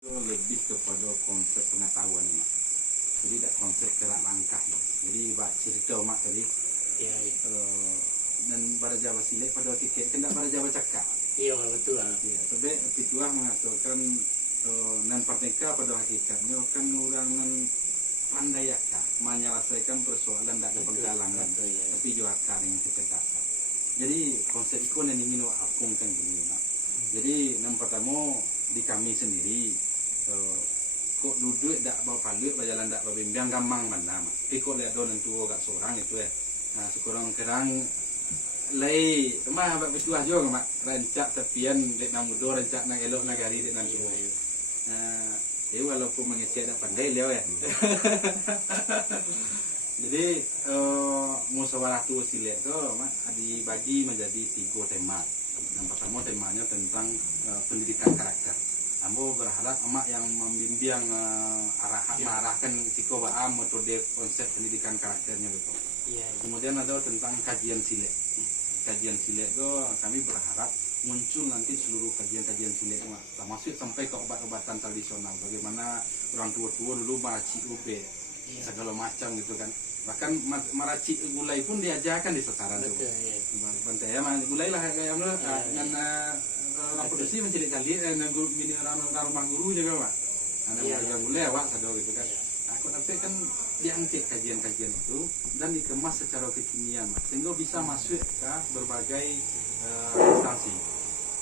Lebih kepada konsep pengetahuan mak. Jadi tidak konsep gerak langkah mak. Jadi bak cerita mak tadi. Iya. Dan pada Jawa Silek pada tiket kena pada Jawa cakap. Iya betul. Iya. Tapi Pituah mengatakan nan parteka pada hakikatnya kan orang nan pandai akak menyelesaikan persoalan tidak ada penggalangan, ya. tapi juga akar yang kecerdasan. Jadi konsep itu yang ingin apung kan gini mak. Jadi yang pertama di kami sendiri kok duduk tak bawa palut berjalan tak bawa bimbang gampang mana mak. Tapi kok lihat orang tua gak seorang itu ya. Nah sekurang-kurang lay mah bak Pituah juga mak rancak tepian dek namudo rancak nang elok nagari dek nan tua. Jadi walaupun mengecek tak pandai leo ya. Jadi musyawarah tua Silek tu mak dibagi menjadi 3 tema. Yang pertama temanya tentang pendidikan karakter. Ambo berharap emak yang membimbing mengarahkan siko baam metode konsep pendidikan karakternya gitu. Iya. Kemudian ada tentang kajian Silek. Kajian Silek itu kami berharap muncul nanti seluruh kajian-kajian Silek termasuk sampai ke obat-obatan tradisional. Bagaimana orang tua-tua dulu meracik ube segala macam gitu kan. Bahkan meracik gulai pun diajarkan di sasaran tuh. Bantai ya, gulai lah kayak mana dengan orang produksi mencari kali mini orang rumah guru juga mak. Anak gulai awak sadar gitu kan. Aku nanti kan diangkat kajian-kajian itu dan dikemas secara kekinian mak. Sehingga bisa masuk ke berbagai instansi.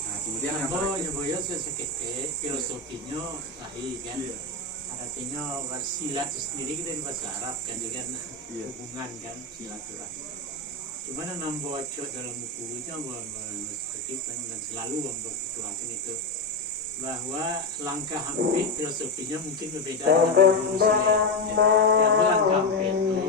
Nah, kemudian yang ya sesekete filosofinya lahir kan. Artinya silat sendiri kita di bahasa Arab kan dengan hubungan kan silaturahmi. Cuman nambah dalam buku itu kan dan selalu mempertuakan itu bahwa langkah hampir filosofinya mungkin berbeda dengan guru Silek. Yang langkah hampir itu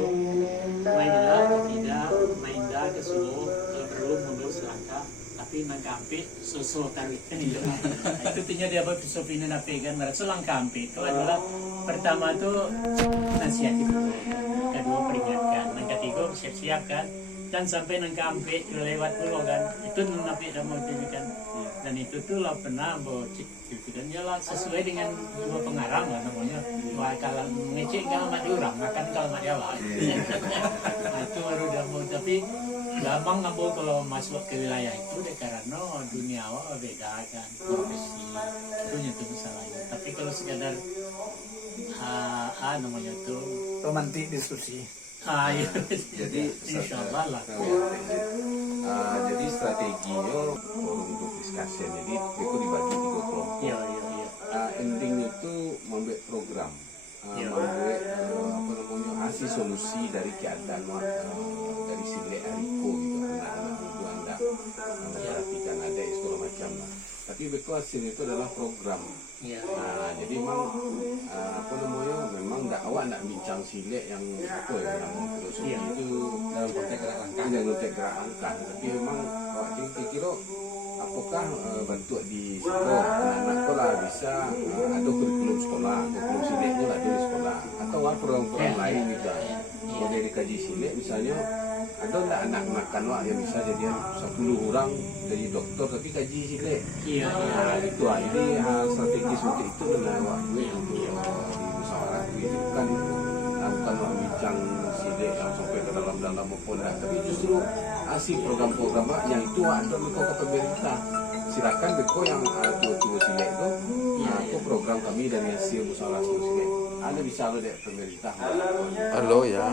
mainlah tidak mainlah ke Solo kalau perlu mundur selangkah tapi langkah hampir sosok tarik kan itu. Itu artinya dia filosofinya napegan mereka selangkah hampir itu adalah pertama itu nasihat itu, kedua peringatkan, yang ketiga siap-siap kan, dan sampai langkah hampir lewat pulau kan itu nape dan mau kan. Dan itu tuh lah pernah dan jelas sesuai dengan dua pengarang lah namanya. Wah kalau ngecek kalau mati orang makan kalau mati awal. Nah, itu baru dah mau tapi gampang ngambil kalau masuk ke wilayah itu deh karena dunia awal beda kan profesi itu nyatu masalahnya. Tapi kalau sekadar namanya tuh romantik diskusi. Iya. Jadi insyaallah lah. Jadi strateginya untuk discussion jadi itu dibagi 3 kelompok. Iya. Ending itu membuat program, membuat asli solusi dari keadaan dari Silek Ariko gitu anak-anak muda anda memperhatikan ada segala macam lah. Tapi betul hasil itu adalah program. Nah, jadi memang memang awak nak bincang Silek yang yang filosofi itu dalam konteks gerak langkah. Dalam konteks gerak langkah. Tapi memang awak kira apakah bantu di sekolah anak-anak sekolah bisa ada kurikulum sekolah, kurikulum Silek itu ada di sekolah atau program-program lain juga. Boleh dikaji Silek misalnya ada enggak anak makan wak yang bisa jadi 10 orang jadi dokter tapi kaji Silek. Nah, itu ini strategis untuk itu dengan wak untuk di musyawarah itu bukan wak bincang Silek yang sampai ke dalam maupun enggak, tapi justru asli program-program wak yang itu wak ada mereka ke pemerintah. Silakan beko yang tua-tua Silek itu aku program kami dari hasil musyawarah Silek ada bisa ada dari pemerintah. Halo ya.